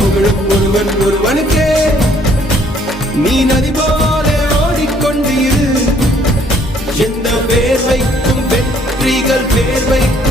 புகழும் ஒருவன் ஒருவனுக்கே. நீ நதி போல ஓடிக்கொண்டு இரு, எந்த வேர்வைக்கும் வெற்றிகள் வேர்வைக்கும்